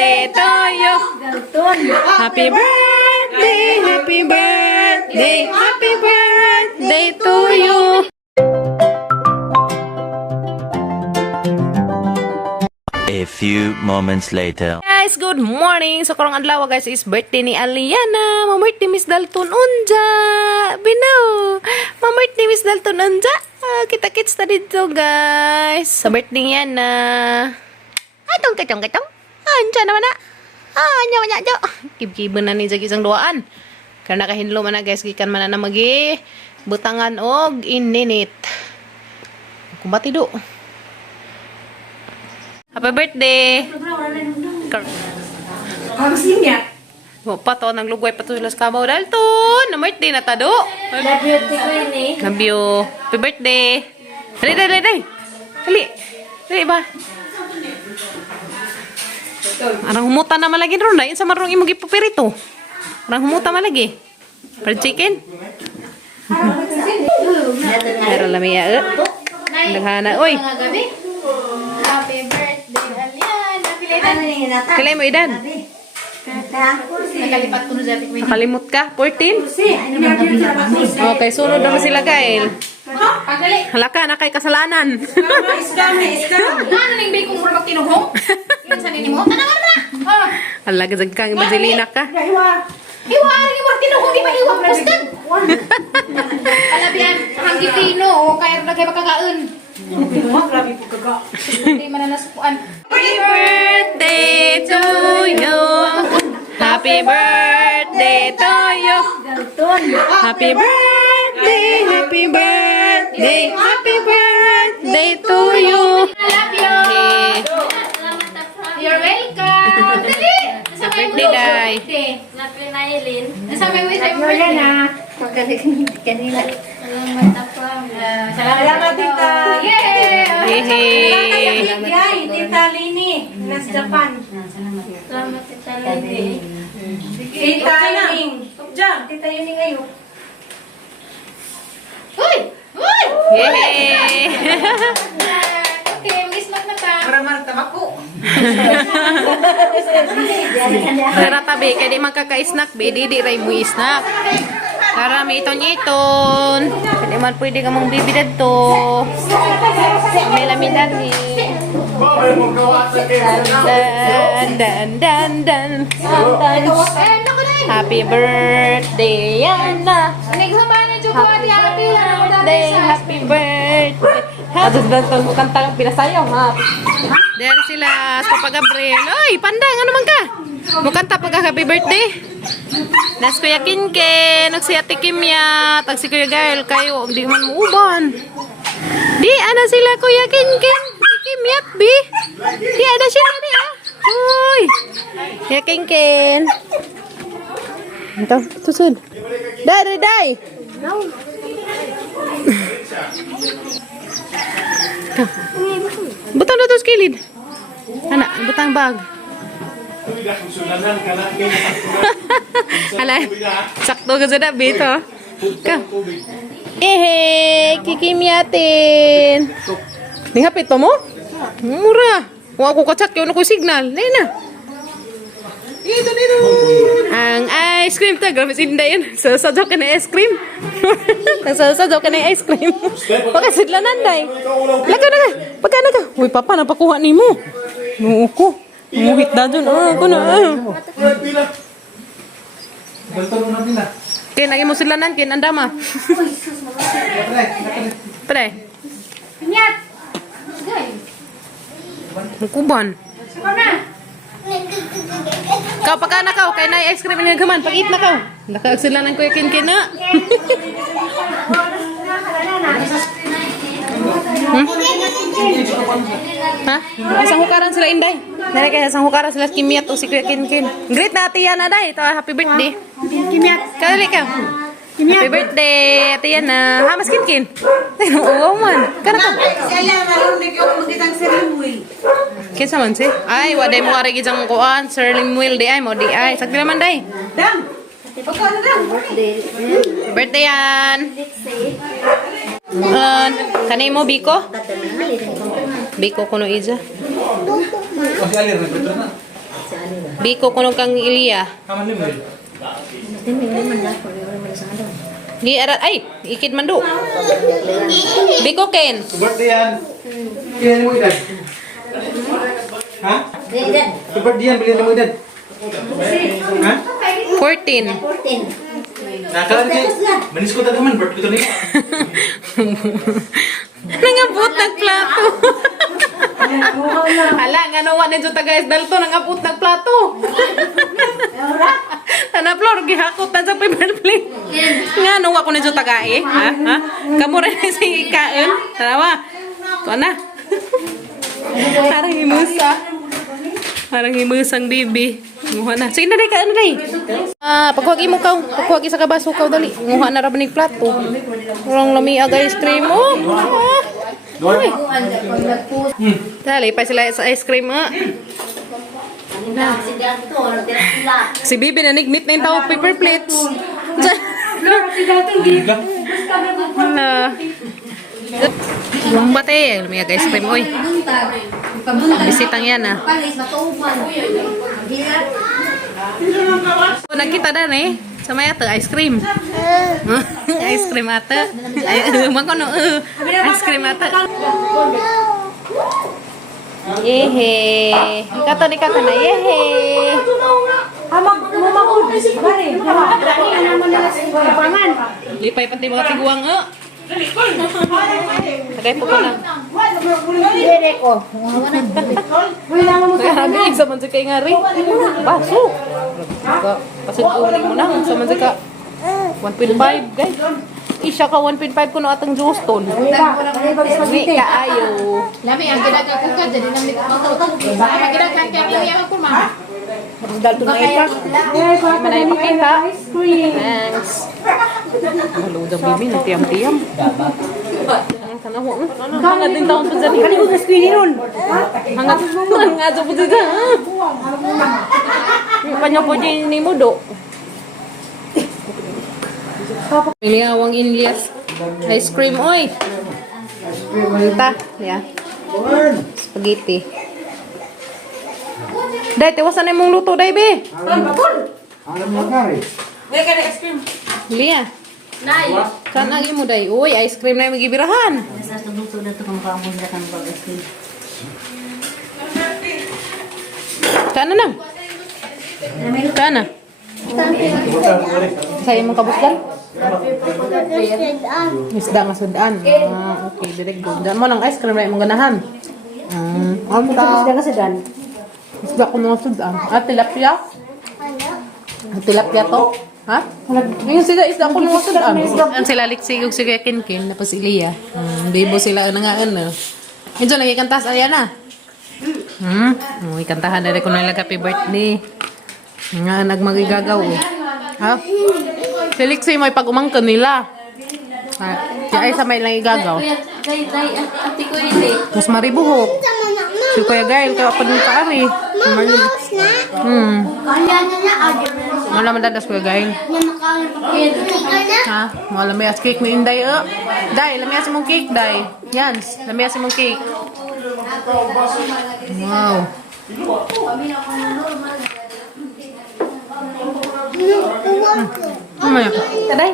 birthday to you. Happy birthday, happy birthday, happy birthday to you. A few moments later. Guys, good morning. So karong adlaw guys is birthday ni Aliana. Birthday Miss Dalton unja. Bino. Birthday Miss Dalton unja. Kita-kits ta dito guys. Sa birthday niya na. Atong katong. Anja naman na. Anya jo. Kib-kiben na ni isang duaan. Karena kahinlo man na guys gikan man na magi butangan og ininit. Kumbati do. Happy birthday! Habis niya. Pa to, nang lugway pa to sila sa kabaw. Dalton! Na birthday na tado! Love you, Tikoy ni. Love you! Happy birthday! Dali! Dali ba? Arang humuta na malagi ron na. Sa marong imong ipapirito. Arang humuta malagi. Fried chicken? Meron lang iya. Naghana. Uy! Happy birthday, Aliana. Kalay mo edad? Nakalipat ko na sa Tikoy. Nakalimot ka? 14? Okay, sunod naman sila Gael. Pagdali. Halaka na kay kasalanan. Ano ning bili kong murag tinuhong? Yun sa nimo. Tanawan na. Oh. Halaga jag kang Evangelina ka. Iwa ning murag tinuhong di ba iwa posted? Alabian hanggi pino o kaya na kay makakaon. Grabe po kaga. Hindi man na nasukuan. Happy birthday to you. Happy birthday to you. Happy birthday, happy birthday, happy birthday to you. I love you. Okay. You're welcome. Dali. Sa birthday, Day. Happy na Eileen. Nasa may wish mo na. Kanina. Salamat tita. Yeah. Hehe. Yay, Tita Lini, Nas Japan. Salamat tita Lady. Tita Yuning. Tita Yuning ngayon. Uy! Uy! Yay! Okay, miss mata. Para tabi, kaya di magkaka-snack, be, di ray mo snack. Para may iton-iton. Hindi man pwede ka mong bibidad to. May lamidad ni. Dan. Happy birthday, Yana. Happy birthday. Happy birthday. Kanta ang pinasayaw, ha? Dari sila sa Papa Gabriel. Oy, pandang, ano man ka? Mukanta pag happy birthday. Nas Kuya Kinken, si Ate Kimya, tag si Kuya Gael, kayo, hindi man muuban. Di, ana sila Kuya Kinken, Ate Kimya, bi. Di, ana sila di, ah. Uy, Kuya Kinken. Ito, susud. Day. Butang na to sa kilid. Anak, butang bag. Hala, sakto ka sa dabi ito. Ka. Kikimyatin. Nihapit to mo? Mura. Kung ako kachat, yun ako signal. Lain na. Ang ice cream to, grabe sinda yun. Sasadyaw ka na ice cream. Sasadyaw ka na ice cream. Pagkasidlanan, day. Laka na ka. Pagkana ka. Uy, papa, napakuha ni mo. Noo ko. Muhit na dun. Ako na. Kaya naging mo silanan, kaya nandama. Pre. Nyat. Gay. Kuban. Kau pagka na kau, kaya na ice cream na gaman. Pag-eat na kau. Nakagsilanan ko yung kin na. Ha? Isang hukaran sila Inday. Nari kaya isang hukaran sila Kimyat o si Kuya Kinkin. Great na Ate Yana Day. Ito, happy birthday. Kimyat. Kali ka. Happy birthday, Ate Yana. Ha, mas Kinkin. Oo man. Kana ka. Kinsa man si? Ay, waday mo ari gijang kuan. Sir Limuel di ay mo di ay. Sakti naman Day. Birthday yan. Kanay mo Biko? Biko kuno ija. Biko kuno kang Ilia. Di arat ay ikid man do. Biko Ken. Birthday yan. Bilhin mo edad. Ha? Birthday yan, bilhin mo edad. Ha? 14. Nakakalan kayo. Manis ko tagaman, birthday ko na yun. Nangabot ng plato. Hala, nga nawa na dyan guys, dalto nangabot ng plato. Ana Flor, gihakot na sa paper plate. Nga nawa ko na dyan tagae. Ha? Ha? Kamu rin na sa ikaon. Tarawa. Ito na. Parang himusa. Parang himusang bibi. Nguha na. Sige na rin ka, ano rin? Pagkuhagi mo ka. Pagkuhagi sa kabaso ka, dali. Nguha na rabanig plato. Kurang lamiag ice cream, oh. Ay. Dali, pa sila sa ice cream, ah. Si Bibi na nigmit na yung tawag paper plates. Hala. Bumbat lamiag ice cream, oy. Bisitang yan, ah. Nakita dan sa may ate ice cream. Ice cream ate. Mangkono ice cream ate. Yehe. Kata ni kakak na yehe. Lipay pati mga tiguang Tagay po ko lang. Grabe, sa man si kay ngari. Baso. Pasig uling mo na. Sa man si ka 1.5 guys. Isya ka 1.5 ko no atang juice ton. Hindi ka ayo. Lami ang ginaga ko ka jadi nang matutog. Baka maginaga kay niya ko ma. Dalto na ita. Manay pakita. Thanks. Halo daw bibi na tiam-tiam. Hangat din taon po dyan. Kani ko sa screen nun. Hangat po dyan. Kanya po dyan ni Mudo. Miliawang Inlias. Ice cream, oy. Malta. Yeah. Spaghetti. Day, tiwasan na mong luto, day, be. Lia. Nay. Saan mo, day? Uy, ice cream na yung magibirahan. Saan na lang? Saan na? Sa'yo mong kabusgan? Isda nga sudaan. Okay, direct good. Diyan mo lang ice cream na yung ganahan. Isda nga sudaan. Isda ko mga sudaan. Tilapia? Tilapia to? Ha? Ngayon sila isda ko mga sudaan. Ang sila liksigog si Kuya Kinkin. Tapos Ilia. Bibo sila na nga ano. Ito, nagkikantas. Ayan na. Ikantahan na rin ko nila happy birthday. Nga nagmagigagaw. Ha? Si Lixie may pag-umangkan nila. Kaya ay sa may lang igagaw. Mas maribuhok. Si Kuya Gail, kaya pa din paari. Wala madadas Kuya Gail. Ha? Wala may as cake ni Inday. Day, lamay as mong cake, Day. Yan, lamay as mong cake. Wow. Mamaya ka. Taday.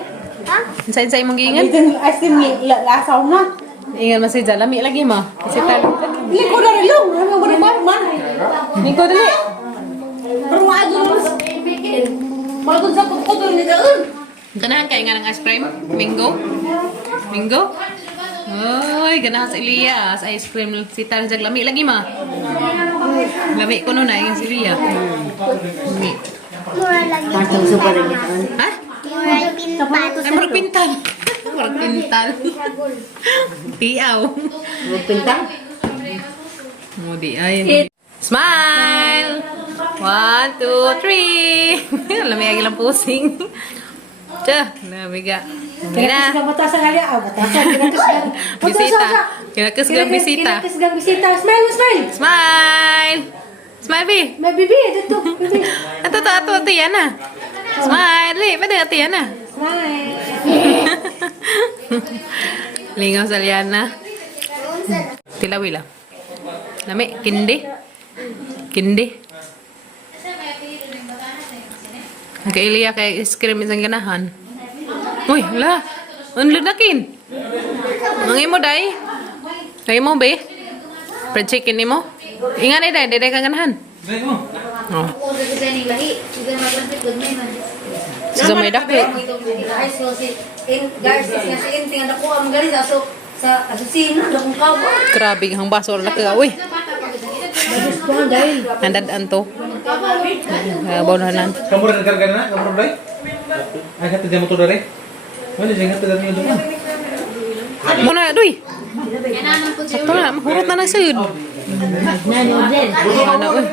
Insay-insay mong giingan. Ice cream lasaw na. Ingan man si Jalami lagi mo. Kasi talo. Liko na rin yung. Ano mo rin man? Niko dali. Pero nga doon. Malagod sa kukudur ni doon. Ganahan kay nga ng ice cream? Mingo? Mingo? Ay, ganahan sa Elias. Ice cream si Tara jag lami lagi mo. Lami ko nun na si Lia. Lami. Ha? Ay, marag pintal. Marag pintal. Tiaw. Marag pintal? Mudi ay. Smile! 1, 2, 3! Lamig ang ilang pusing. Tiyo, namiga. Kinakas ka batasan nga liya. Batasan, kinakas ka. Bisita. Kinakas ka bisita. Kinakas ka bisita. Smile, smile. Smile! Smile, Bi! May bibi, dito. Bibi. Ito, yan na. Smile! Li, pwede ito yan na. Smile. Lingaw sa Liana. Tilawi lang. Lami, kindi. Kindi. Kay Iliya kay ice cream isang ganahan. Uy, la. Unlod nakin. Mangi mo day. Kay mo be. Fried chicken ni mo. Ingan day, day ka ganahan. Dali mo. Oh. Ako sa kita ni lahi. Sige maglasik good may man. Sa may dako. Ay so si Garcia nga si Inting ako ang galing sa asusina da kung kawa. Grabe ang basura na ka. Uy. Andad anto. Bonahan. Kamu rin nagkarga na? Kamu rin? Ay, hati dyan mo ito dari? Wala, dyan hati dyan mo ito. Muna, duy. Sakto na, mahurot na na sud. Ana, uy.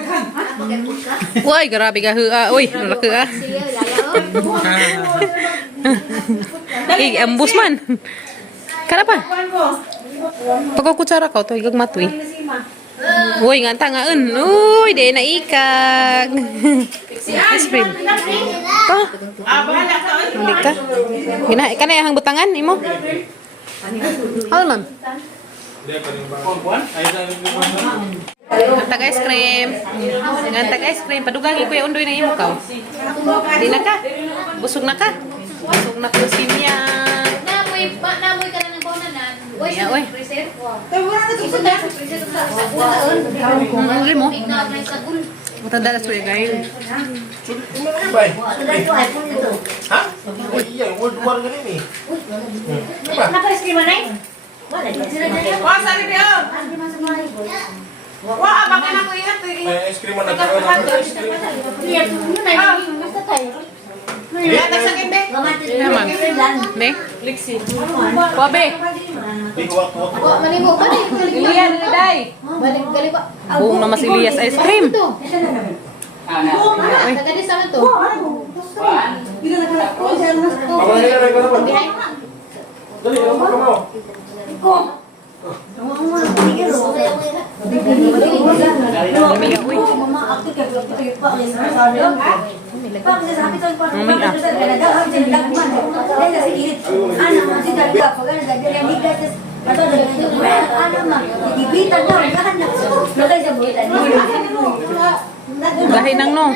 Uy, grabe ka hua. Uy, laki ah. Ambus man. Kenapa? Pagkukutsara kau to igag matuy. Uy, nga tangaan. Uy, di na ikag. Ice cream. Ka? Hindi ka? Gina, ka na yung butangan, imo? Ano man? Ngantag ice cream. Ngantag ice cream. Padugagi ko yung undoy na imo ka. Di na ka? Busog na ka? Busog na ko simya. Namoy ka na ng bonanan. Ya, uy. Freezer. Ang mo? Tingnan na sa gul. Matanda na suya, guys. Naka-screen man ay? Wala. Wah, sari dia. Wah, abang anak ko ingat tuh. Ice cream man nagkaroon. Iya, mo na yung basta tayo. Ya, tak sakit deh. Naman. Ne? Liksi. Wabe. Wa manibo ka ni. Ilian, Liday. Balik gali ba? Buong na mas Ilias ice cream. Tagadi sama to. Dali, ano ka mo? Lumiya, uy. Gahin nang no.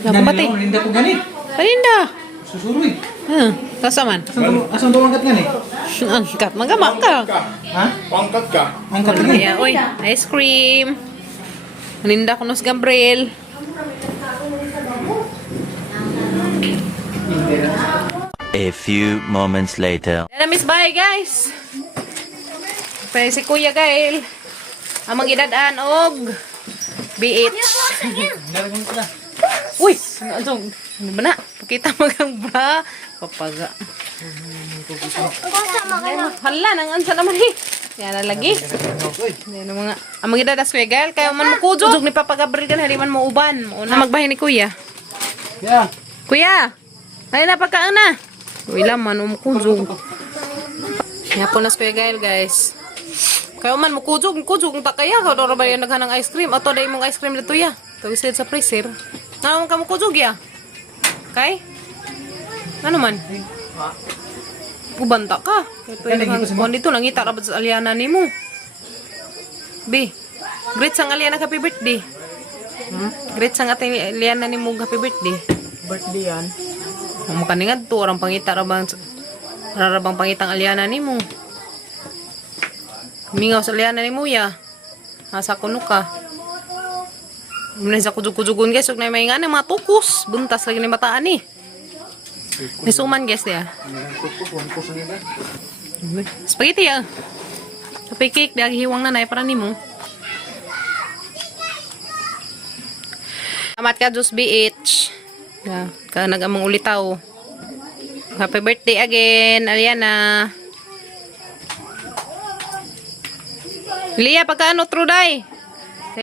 Yang pati. Linda ko ganit. Palinda. Susuruy. Kasaman. Asan to angkat gani? Angkat, magamak ka. Ha? Angkat ka? Angkat ka. Kaya, uy, ice cream. Palinda ko nos Gabriel. A few moments later. Miss bye guys. Pero si Kuya Gail. Amang idadaan og BH. Uy! Ano ba na? Pakita magang bra. Papaga. Hala, nang ansa naman eh. Yan na lagi. Yan ang mga. Amang idadas Kuya Gail. Kaya man mukudog ni Papa Gabriel kan. Haliman mo uban. Mauna magbahin ni Kuya. Yeah. Kuya! Ay na pagkaan na. Uy laman, umukudog. Yan po na Kuya Gail guys. Kaya man mukudog ta kaya ka dora ba yan naghanang ice cream ato day mong ice cream dito ya. Tawag sila sa freezer. Naman ka mukudog ya. Kay? Ano man? Ubanta ka. Kaya dito nangita ra ba sa Aliana nimo? B. Great sang Aliana happy birthday. Great sang ating Aliana nimo happy birthday. Birthday yan. Mo kaningad to orang pangita ra bang rarabang pangitang Aliana nimo. Mingaw sa liana ni Muya. Asa kuno ka. Muna sa kujug-kujugun guys. Huwag na may nga ng mga tukos. Buntas lagi ni bataan eh. May suman guys ya. Spaghetti ya. Tapi cake. Dagi hiwang na para ni mo. Amat ka Diyos BH. Ka nagamang ulitaw. Happy birthday again, Aliana. Lia, pagkaano, Truday?